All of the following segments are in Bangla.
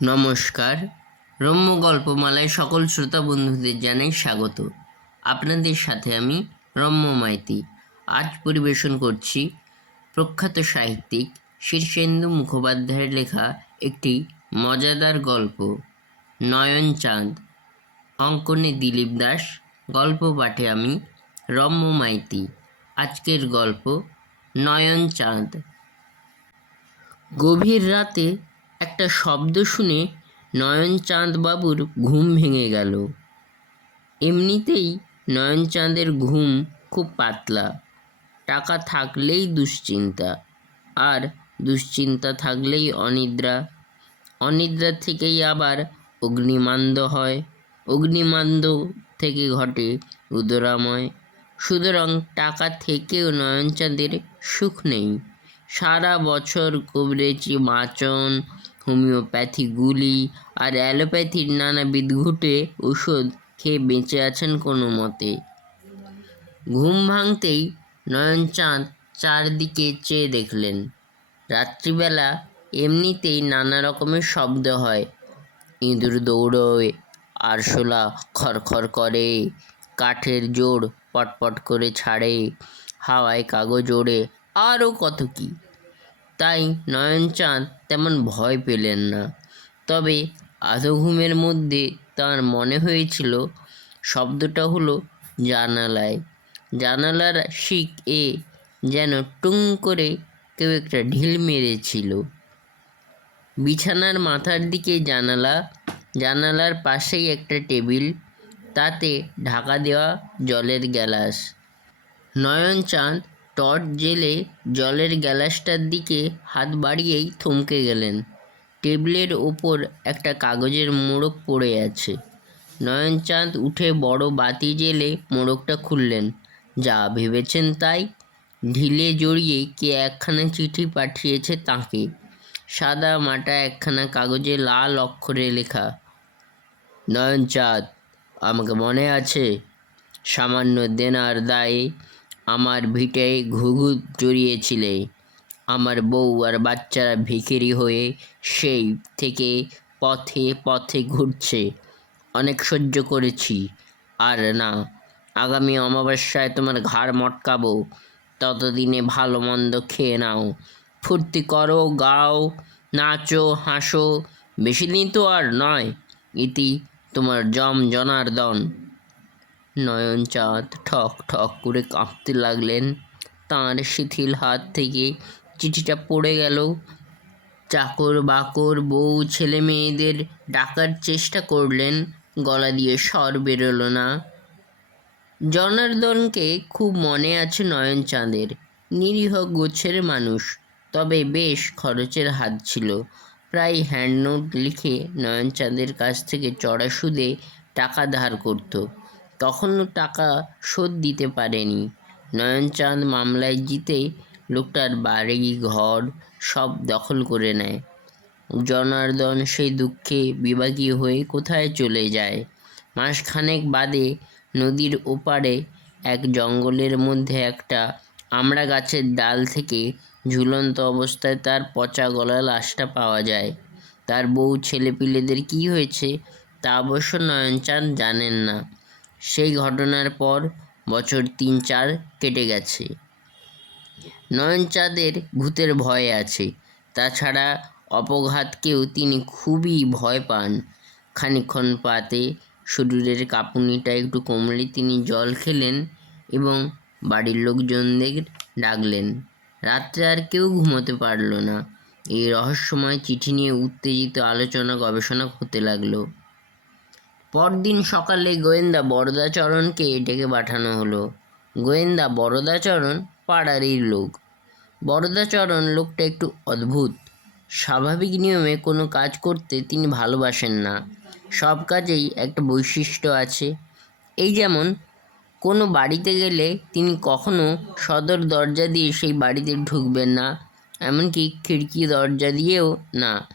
নমস্কার। রম্য গল্পমালায় সকল শ্রোতা বন্ধুদের জানাই স্বাগত। আপনাদের সাথে আমি রম্য মাইতি। আজ পরিবেশন করছি প্রখ্যাত সাহিত্যিক শীর্ষেন্দু মুখোপাধ্যায়ের লেখা একটি মজাদার গল্প, নয়ন চাঁদ। অঙ্কনে দিলীপ দাস, গল্প পাঠে আমি রম্য মাইতি। আজকের গল্প নয়ন চাঁদ। গভীর রাতে একটা শব্দ শুনে নয়নচাঁদ বাবুর ঘুম ভেঙে গেল। এমনিতেই নয়নচাঁদের ঘুম খুব পাতলা। টাকা থাকলেই দুশ্চিন্তা, আর দুশ্চিন্তা থাকলেই অনিদ্রা। অনিদ্রা থেকেই আবার অগ্নিমান্দ্য হয়, অগ্নিমান্দ্য থেকে ঘটে উদরাময়। সুতরাং টাকা থেকেও নয়নচাঁদের সুখ নেই। সারা বছর কবরেছি মাচন, হোমিওপ্যাথি গুলি আর অ্যালোপ্যাথির নানা বিদঘুটে ওষুধ খেয়ে বেঁচে আছেন কোনো মতে। ঘুম ভাঙতেই নয়নচাঁদ চারদিকে চেয়ে দেখলেন। রাত্রিবেলা এমনিতেই নানা রকমের শব্দ হয়। ইঁদুর দৌড়োয়, আরশোলা খড়খড় করে, কাঠের জোড় পটপট করে ছাড়ে, হাওয়ায় কাগজ ওড়ে, আরও কত কী। তাই নয়নচাঁদ তেমন ভয় পেলেন না। তবে আধো ঘুমের মধ্যে তাঁর মনে হয়েছিল শব্দটা হলো জানালায়। জানালার শিক এ যেন টুং করে কেউ একটা ঢিল মেরেছিল। বিছানার মাথার দিকে জানালা, জানালার পাশেই একটা টেবিল, তাতে ঢাকা দেওয়া জলের গ্যালাস। নয়নচাঁদ টর্চ জেলে জলের গ্যালাসটার দিকে হাত বাড়িয়েই থমকে গেলেন। টেবিলের ওপর একটা কাগজের মোড়ক পড়ে আছে। নয়নচাঁদ উঠে বড় বাতি জেলে মোড়কটা খুললেন। যা ভেবেছেন তাই। ঢিলে জড়িয়ে কে একখানা চিঠি পাঠিয়েছে তাঁকে। সাদা মাটা একখানা কাগজে লাল অক্ষরে লেখা, নয়নচাঁদ, আমাকে মনে আছে? সামান্য দেনার দায়ে আমার ভিটায় ঘুঘু চড়িয়েছিলে। আমার বউ আর বাচ্চারা ভিখিরি হয়ে সেই থেকে পথে পথে ঘুরছে। অনেক সহ্য করেছি, আর না। আগামী অমাবস্যায় তোমার ঘাড় মটকাবো। ততদিনে ভালো মন্দ খেয়ে নাও, ফুর্তি করো, গাও, নাচো, হাসো। বেশি দিন তো আর নয়। ইতি তোমার জনার্দন। নয়নচাঁদ ঠক ঠক করে কাঁপতে লাগলেন। তাঁর শিথিল হাত থেকে চিঠিটা পড়ে গেল। চাকর বাকর, বউ, ছেলে মেয়েদের ডাকার চেষ্টা করলেন, গলা দিয়ে স্বর বেরোলো না। জনার্দনকে খুব মনে আছে নয়নচাঁদের। নিরীহ গোছের মানুষ, তবে বেশ খরচের হাত ছিল। প্রায় হ্যান্ডনোট লিখে নয়নচাঁদের কাছ থেকে চড়া সুদে টাকা ধার করত। তখনও টাকা শোধ দিতে পারেনি। নয়নচাঁদ মামলায় জিতে লোকটার বাড়ি ঘর সব দখল করে নেয়। জনার্দন সেই দুঃখে বিভাগী হয়ে কোথায় চলে যায়। মাসখানেক বাদে নদীর ওপারে এক জঙ্গলের মধ্যে একটা আমড়া গাছের ডাল থেকে ঝুলন্ত অবস্থায় তার পচা গলা লাশটা পাওয়া যায়। তার বউ ছেলেপিলেদের কী হয়েছে তা অবশ্য নয়নচাঁদ জানেন না। সেই ঘটনার পর বছর ৩-৪ কেটে গেছে। নয়নচাঁদের ভূতের ভয় আছে। তাছাড়া অপঘাতকেও তিনি খুবই ভয় পান। খানিকক্ষণ পাতে শরীরের কাঁপুনিটা একটু কমলে তিনি জল খেলেন এবং বাড়ির লোকজনদের ডাকলেন। রাত্রে আর কেউ ঘুমোতে পারল না। এই রহস্যময় চিঠি নিয়ে উত্তেজিত আলোচনা গবেষণা হতে লাগলো। পরদিন সকালে গোয়েন্দা বরদাচরণকে ডেকে পাঠানো হলো। গোয়েন্দা বরদাচরণ পাড়ারই লোক। বরদাচরণ লোকটা একটু অদ্ভুত। স্বাভাবিক নিয়মে কোনো কাজ করতে তিনি ভালোবাসেন না। সব কাজেই একটা বৈশিষ্ট্য আছে। এই যেমন, কোনো বাড়িতে গেলে তিনি কখনো সদর দরজা দিয়ে সেই বাড়িতে ঢুকবেন না, এমনকি খিড়কি দরজা দিয়েও না।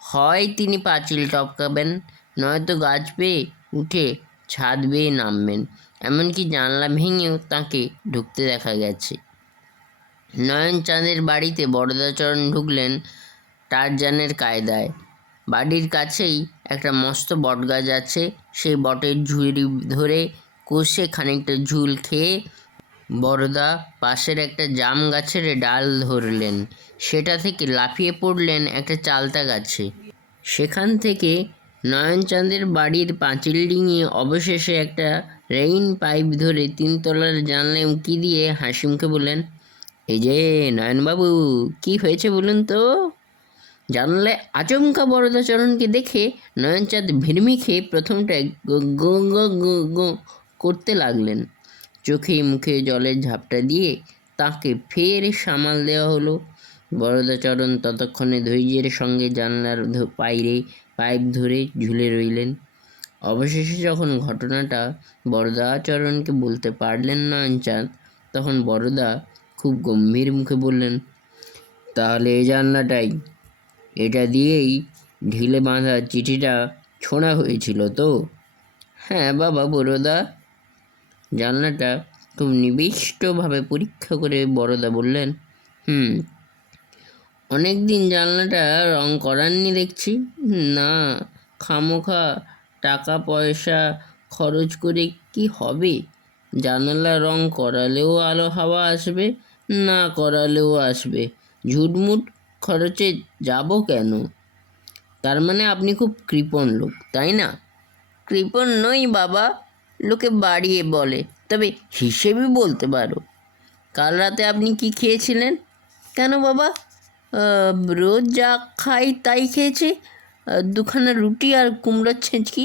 হয় তিনি পাঁচিল টপকাবেন, নয়তো গাছ বেয়ে উঠে ছাদ বেয়ে নামবেন। এমনকি জানলা ভেঙেও তাঁকে ঢুকতে দেখা গেছে। নয়নচাঁদের বাড়িতে বরদাচরণ ঢুকলেন টারজানের কায়দায়। বাড়ির কাছেই একটা মস্ত বটগাছ আছে। সেই বটের ঝুড়ি ধরে কষে খানিকটা ঝুল খেয়ে বড়দা পাশের একটা জাম গাছের ডাল ধরলেন। সেটা থেকে লাফিয়ে পড়লেন একটা চালতা গাছে। সেখান থেকে নয়নচাঁদের বাড়ির পাঁচিল ডিঙিয়ে অবশেষে একটা রেইন পাইপ ধরে 3 তলার জানলায় উঁকি দিয়ে হাসি মুখে বললেন, এই যে নয়নবাবু, কি হয়েছে বলুন তো? জানলায় আচমকা বরদাচরণকে দেখে নয়নচাঁদ ভিড়মি খেয়ে প্রথমটায় গো গো গো গো গো করতে লাগলেন। চোখে মুখে জলের ঝাপটা দিয়ে তাকে ফের সামাল দেওয়া হলো। বরদাচরণ ততক্ষণে ধৈর্যের সঙ্গে জানলার পাইপ ধরে ঝুলে রইলেন। অবশেষে যখন ঘটনাটা বরদাচরণকে বলতে পারলেন নয়নচাঁদ, তখন বরদা খুব গম্ভীর মুখে বললেন, তাহলে এই জানলাটাই, এটা দিয়েই ঢিলে বাঁধা চিঠিটা ছোঁড়া হয়েছিল তো? হ্যাঁ বাবা বরদা। জানলাটা খুব নিবিষ্টভাবে পরীক্ষা করে বরদা বললেন, অনেক দিন জানলাটা রং করাননি দেখছি। না, খামোখা টাকা পয়সা খরচ করে কি হবে? জানালা রং করালেও আলো হাওয়া আসবে, না করালেও আসবে। ঝুটমুট খরচে যাব কেন? তার মানে আপনি খুব কৃপণ লোক, তাই না? কৃপণ নই বাবা, লোকে বাড়িয়ে বলে, তবে হিসেবে বলতে পারো। কাল রাতে আপনি কি খেয়েছিলেন? কেন বাবা? রোজ যা খাই তাই খেয়েছি, 2খানা রুটি আর কুমড়োর ছেঁচকি।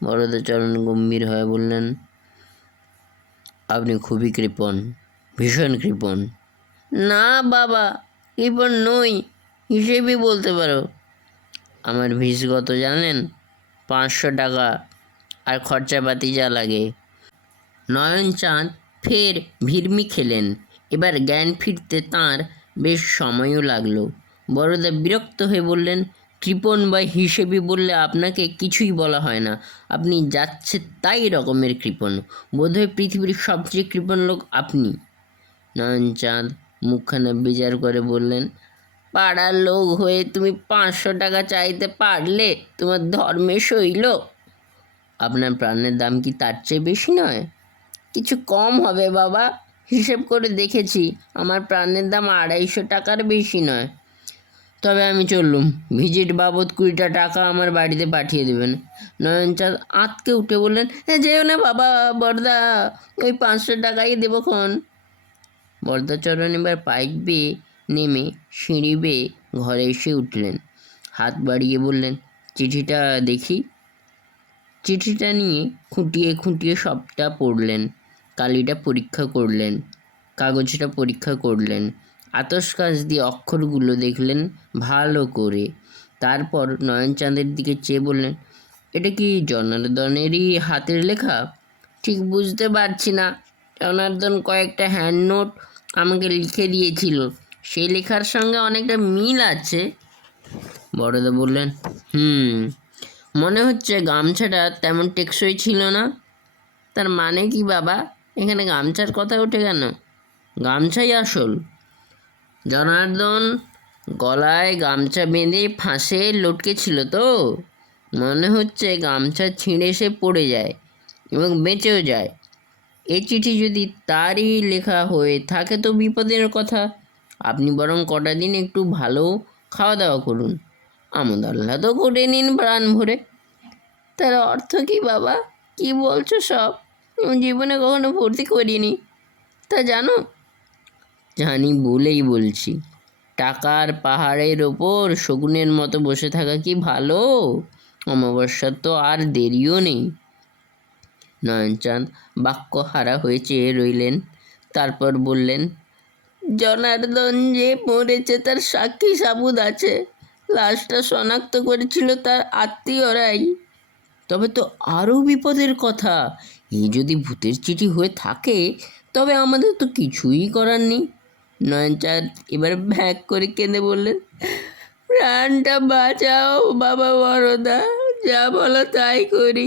বরদাচরণ গম্ভীর হয়ে বললেন, আপনি খুবই কৃপণ, ভীষণ কৃপণ। না বাবা, কৃপণ নই, হিসেবে বলতে পারো। আমার ভিস কত জানেন? 500 টাকা, আর খরচাপাতি যা লাগে। নয়নচাঁদ ফের ভিড়মি খেলেন। এবার জ্ঞান ফিরতে তাঁর বেশ সময়ও লাগলো। বড়দা বিরক্ত হয়ে বললেন, কৃপণ বা হিসেবে বললে আপনাকে কিছুই বলা হয় না। আপনি যাচ্ছে তাই রকমের কৃপণ। বোধহয় পৃথিবীর সবচেয়ে কৃপণ লোক আপনি। নয়নচাঁদ মুখখানা বেজার করে বললেন, পাড়ার লোক হয়ে তুমি 500 টাকা চাইতে পারলে? তোমার ধর্মে সইল? আপনার প্রাণের দাম কি তার চেয়ে বেশি নয়? কিছু কম হবে বাবা, হিসেব করে দেখেছি, আমার প্রাণের দাম 250 টাকার বেশি নয়। তবে আমি চললুম, ভিজিট বাবদ 20টা টাকা আমার বাড়িতে পাঠিয়ে দেবেন। নয়নচাঁদ আঁতকে উঠে বললেন, যেও না বাবা বরদা, ওই 500 টাকাই দেবক্ষণ। বরদাচরণ এবার পাইপ বেয়ে নেমে সিঁড়ি বেয়ে ঘরে এসে উঠলেন। হাত বাড়িয়ে বললেন, চিঠিটা দেখি। চিঠিটা নিয়ে খুঁটিয়ে খুঁটিয়ে সবটা পড়লেন। কালিটা পরীক্ষা করলেন, কাগজটা পরীক্ষা করলেন, আতস কাঁচ দিয়ে অক্ষরগুলো দেখলেন ভালো করে। তারপর নয়নচাঁদের দিকে চেয়ে বললেন, এটা কি জনার্দনেরই হাতের লেখা? ঠিক বুঝতে পারছি না। জনার্দন কয়েকটা হ্যান্ড নোট আমাকে লিখে দিয়েছিল, সেই লেখার সঙ্গে অনেকটা মিল আছে। বড়দা বললেন, মনে হচ্ছে গামছাটা তেমন টেকসই ছিল না। তার মানে কি বাবা? এখানে গামছার কথা ওঠে কেন? গামছাই আসল। জনার্দন গলায় গামছা বেঁধে ফাঁসে লটকে ছিল তো? মনে হচ্ছে গামছা ছিঁড়ে সে পড়ে যায় এবং বেঁচেও যায়। এই চিঠি যদি তারই লেখা হয়ে থাকে তো বিপদের কথা। আপনি বরং কটা দিন একটু ভালো খাওয়া দাওয়া করুন, আমোদ আহ্লাদও করে নিন প্রাণ ভরে। তার অর্থ কি বাবা? কি বলছো সব? জীবনে কখনো ভর্তি করিনি, তা জানো? জানি বলেই বলছি। টাকার পাহাড়ের ওপর শকুনের মতো বসে থাকা কি ভালো? অমাবস্যার তো আর দেরিও নেই। নয়নচাঁদ বাক্যহারা হয়ে চেয়ে রইলেন। তারপর বললেন, জনার্দন যে মরেছে তার সাক্ষী সাবুদ আছে। লাশটা শনাক্ত করেছিল তার আত্মীয়রাই। তবে তো আরও বিপদের কথা। এই যদি ভূতের চিঠি হয়ে থাকে তবে আমাদের তো কিছুই করার নেই। নয়নচাঁদ এবার ভ্যাক করে কেঁদে বললেন, প্রাণটা বাঁচাও বাবা বড়দা, যা বলো তাই করি।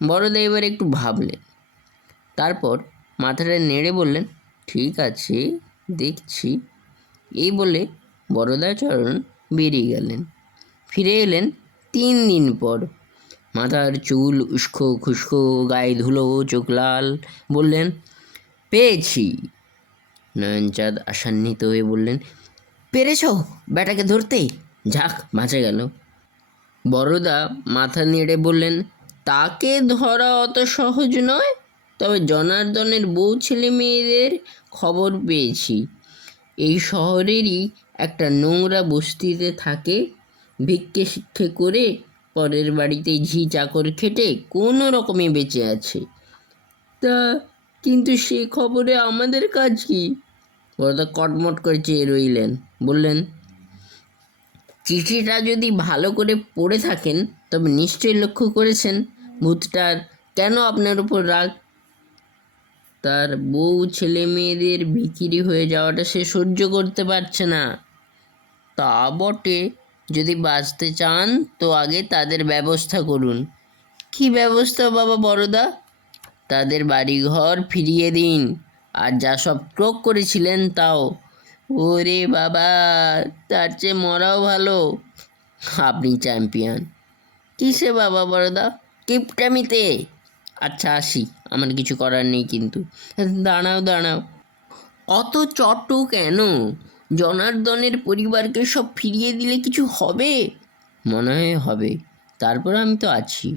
বড়দা এবার একটু ভাবলেন, তারপর মাথাটা নেড়ে বললেন, ঠিক আছে, দেখছি। এই বলে বরদাচরণ বেরিয়ে গেলেন। ফিরে এলেন 3 দিন পর। মাথার চুল উস্কো খুস্কো, গায়ে ধুলো, চোখ লাল। বললেন, পেয়েছি। নয়নচাঁদ আশান্বিত হয়ে বললেন, পেরেছ ব্যাটাকে ধরতে? যাক, বাঁচা গেল। বড়দা মাথা নেড়ে বললেন, তাকে ধরা অত সহজ নয়, তবে জনার্দনের বউ ছেলে মেয়েদের খবর পেয়েছি। এই শহরেরই একটা নোংরা বস্তিতে থাকে, ভিক্ষে শিক্ষে করে পরের বাড়িতে ঝি চাকর খেটে কোনো রকমে বেঁচে আছে। তা কিন্তু সে খবরে আমাদের কাজ কি? বড়দা কটমট করে চেয়ে রইলেন। বললেন, চিঠিটা যদি ভালো করে পড়ে থাকেন তবে নিশ্চয়ই লক্ষ্য করেছেন ভূতটার কেন আপনার উপর রাগ। তার বউ ছেলে মেয়েদের বিক্রি হয়ে যাওয়াটা সে সহ্য করতে পারছে না। তা বটে, যদি বাঁচতে চান তো আগে তাদের ব্যবস্থা করুন। কি ব্যবস্থা বাবা বড়দা? তাদের বাড়িঘর ফিরিয়ে দিন, আর যা সব ক্রোক করেছিলেন তাও। ওরে বাবা, তার চেয়ে মরাও ভালো। আপনি চ্যাম্পিয়ন। কিসে বাবা বড়দা? কিপটামিতে। আচ্ছা আসি, আমার কিছু করার নেই কিন্তু। দাঁড়াও, অত চট কেন? জনার্দনের পরিবারকে সব ফিরিয়ে দিলে কিছু হবে? মনে হয় হবে। তারপর আমি তো আছি।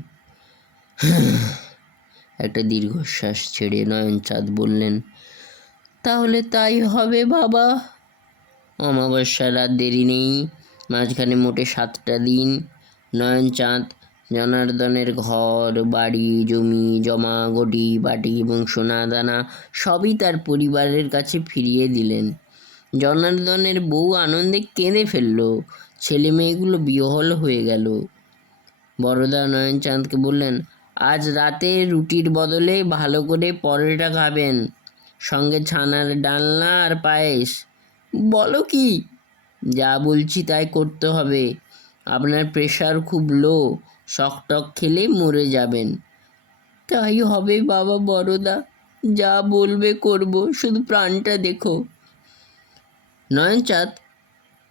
একটা দীর্ঘশ্বাস ছেড়ে নয়নচাঁদ বললেন, তাহলে তাই হবে বাবা। অমাবস্যার রাত দেরি নেই, মাঝখানে মোটে 7টা দিন। নয়নচাঁদ জনার্দনের ঘর বাড়ি জমি জমা গটি বাটি এবং সোনা দানা সবই তার পরিবারের কাছে ফিরিয়ে দিলেন। জনার্দনের বউ আনন্দে কেঁদে ফেলল। ছেলে মেয়েগুলো বিহ্বল হয়ে গেল। বড়দা নয়নচাঁদকে বললেন, আজ রাতে রুটির বদলে ভালো করে পরোটা খাবেন, সঙ্গে ছানার ডালনা আর পায়েস। বলো কি? যা বলছি তাই করতে হবে। আপনার প্রেশার খুব লো, শকটক খেলে মরে যাবেন। তাই হবে বাবা বড়দা, যা বলবে করব, শুধু প্রাণটা দেখো। নয়নচাঁদ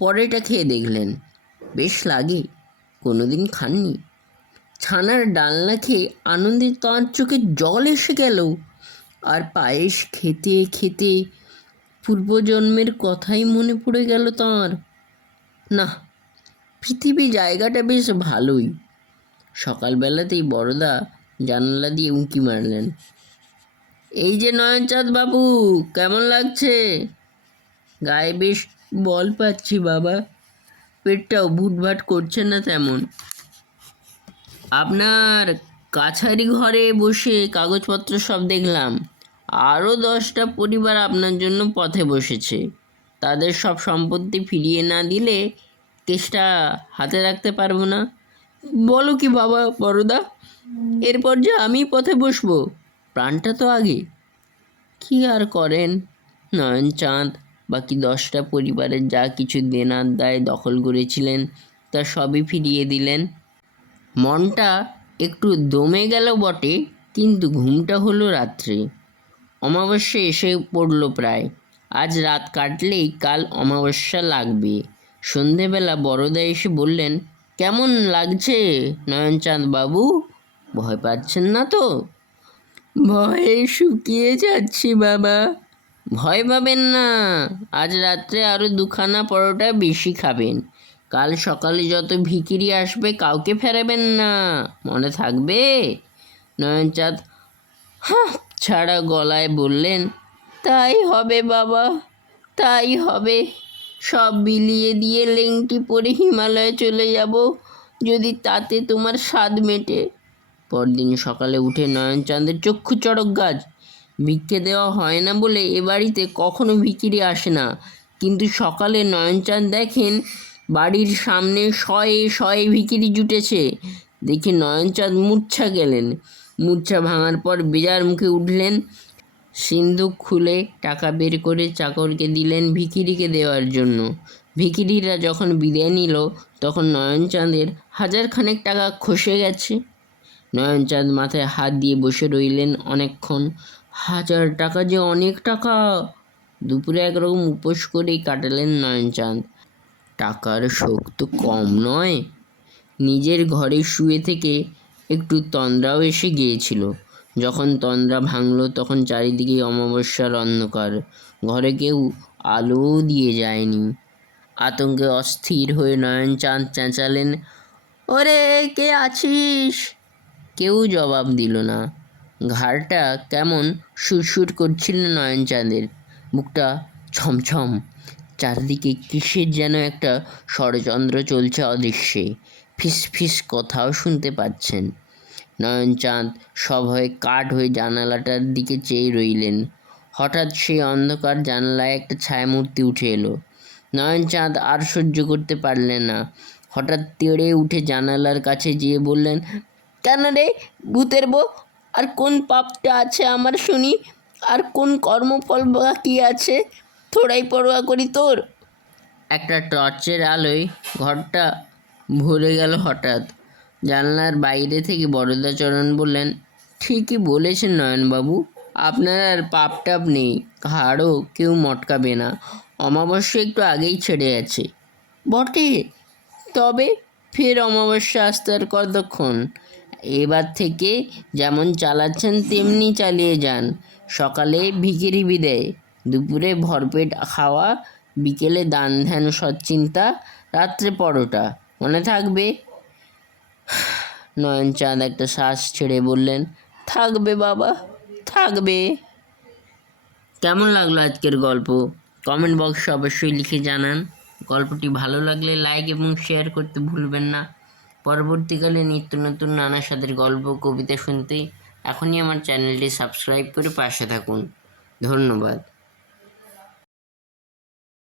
পরোটা খেয়ে দেখলেন, বেশ লাগে। কোনোদিন খাননি? ছানার ডালনা খেয়ে আনন্দে তাঁর চোখে জল এসে গেল। আর পায়েস খেতে খেতে পূর্বজন্মের কথাই মনে পড়ে গেল তাঁর। না, পৃথিবী জায়গাটা বেশ ভালোই। সকালবেলাতেই বড়দা জানালা দিয়ে উঁকি মারলেন। এই যে নয়নচাঁদ বাবু, কেমন লাগছে? গায়ে বেশ বল পাচ্ছি বাবা, পেটটাও ভুটভাট করছে না তেমন। আপনার কাছারি ঘরে বসে কাগজপত্র সব দেখলাম। আরও 10টা পরিবার আপনার জন্য পথে বসেছে। তাদের সব সম্পত্তি ফিরিয়ে না দিলে কেসটা হাতে রাখতে পারবো না। বলো কি বাবা বড়দা, এরপর যে আমি পথে বসবো? প্রাণটা তো আগে। কি আর করেন? নয়নচাঁদ বাকি 10টা পরিবারের যা কিছু দেনার দায় দখল করেছিলেন তা সবই ফিরিয়ে দিলেন। মনটা একটু দমে গেল বটে, কিন্তু ঘুমটা হলো রাত্রে। অমাবস্যা এসে পড়ল প্রায়। আজ রাত কাটলেই কাল অমাবস্যা লাগবে। সন্ধেবেলা বড়দা এসে বললেন, কেমন লাগছে নয়নচাঁদ বাবু? ভয় পাচ্ছেন না তো? ভয়ে শুকিয়ে যাচ্ছি বাবা। ভয় পাবেন না, আজ রাত্রে আরও 2খানা পরোটা বেশি খাবেন। কাল সকালে যত ভিখিরি আসবে কাউকে ফেরাবেন না, মনে থাকবে? নয়নচাঁদ হাঁ ছাড়া গলায় বললেন, তাই হবে বাবা, তাই হবে। সব বিলিয়ে দিয়ে লেংটি পরে হিমালয়ে চলে যাব, যদি তাতে তোমার স্বাদ মেটে। পরদিন সকালে উঠে নয়নচাঁদের চক্ষু চড়ক গাছ। ভিক্ষে দেওয়া হয় না বলে এ বাড়িতে কখনো ভিখিরি আসে না, কিন্তু সকালে নয়নচাঁদ দেখেন বাড়ির সামনে শয়ে শয়ে ভিখিরি জুটেছে। দেখে নয়নচাঁদ মূর্ছা গেলেন। মূর্ছা ভাঙার পর বেজার মুখে উঠলেন। সিন্দুক খুলে টাকা বের করে চাকরকে দিলেন ভিখিরিকে দেওয়ার জন্য। ভিখিরিরা যখন বিদায় নিল তখন নয়নচাঁদের 1000খানেক টাকা খসে গেছে। নয়নচাঁদ মাথায় হাত দিয়ে বসে রইলেন অনেকক্ষণ। 1000 টাকা যে অনেক টাকা। দুপুরে একরকম উপোস করেই কাটালেন নয়নচাঁদ। টাকার শোক তো কম নয়। নিজের ঘরে শুয়ে থেকে একটু তন্দ্রাও এসে গিয়েছিল। যখন তন্দ্রা ভাঙল তখন চারিদিকে অমাবস্যার অন্ধকার, ঘরে কেউ আলোও দিয়ে যায়নি। আতঙ্কে অস্থির হয়ে নয়নচাঁদ চেঁচালেন, ওরে কে আছিস? কেউ জবাব দিল না। ঘাড়টা কেমন সুরসুর করছিল নয়নচাঁদের, বুকটা ছমছম। চারদিকে কিসের যেন একটা ষড়যন্ত্র চলছে অদৃশ্যে। ফিস ফিস কথাও শুনতে পাচ্ছেন। নয়নচাঁদ সভয়ে কাঠ হয়ে জানালাটার দিকে চেয়ে রইলেন। হঠাৎ সেই অন্ধকার জানালায় একটা ছায়ামূর্তি উঠে এলো। নয়নচাঁদ আর সহ্য করতে পারলেন না। হঠাৎ তেড়ে উঠে জানালার কাছে গিয়ে বললেন, কেন রে ভূতের বউ? আর কোন পাপটা আছে আমার শুনি? আর কোন কর্মফল বাকি আছে? থোড়াই পরোয়া করি তোর? একটা টর্চের আলোয় ঘরটা ভরে গেল হঠাৎ। জানলার বাইরে থেকে বরদাচরণ বললেন, ঠিকই বলেছেন নয়নবাবু, আপনার আর পাপ টাপ নেই, ঘাড়ও কেউ মটকাবে না। অমাবস্যা একটু আগেই ছেড়ে গেছে বটে, তবে ফের অমাবস্যা আসতে আর কতক্ষণ? এবার থেকে যেমন চালাচ্ছেন তেমনি চালিয়ে যান। সকালে ভিখিরি বিদায়, দুপুরে ভরপেট খাওয়া, বিকেলে দান ধ্যান সৎচিন্তা, রাত্রে পরোটা। মনে থাকবে? নয়নচাঁদ একটা শ্বাস ছেড়ে বললেন, থাকবে বাবা, থাকবে। কেমন লাগলো আজকের গল্প? কমেন্ট বক্সে অবশ্যই লিখে জানান। গল্পটি ভালো লাগলে লাইক এবং শেয়ার করতে ভুলবেন না। পরবর্তীকালে নিত্য নতুন নানা স্বাদের গল্প কবিতা শুনতে এখনই আমার চ্যানেলটি সাবস্ক্রাইব করে পাশে থাকুন। ধন্যবাদ।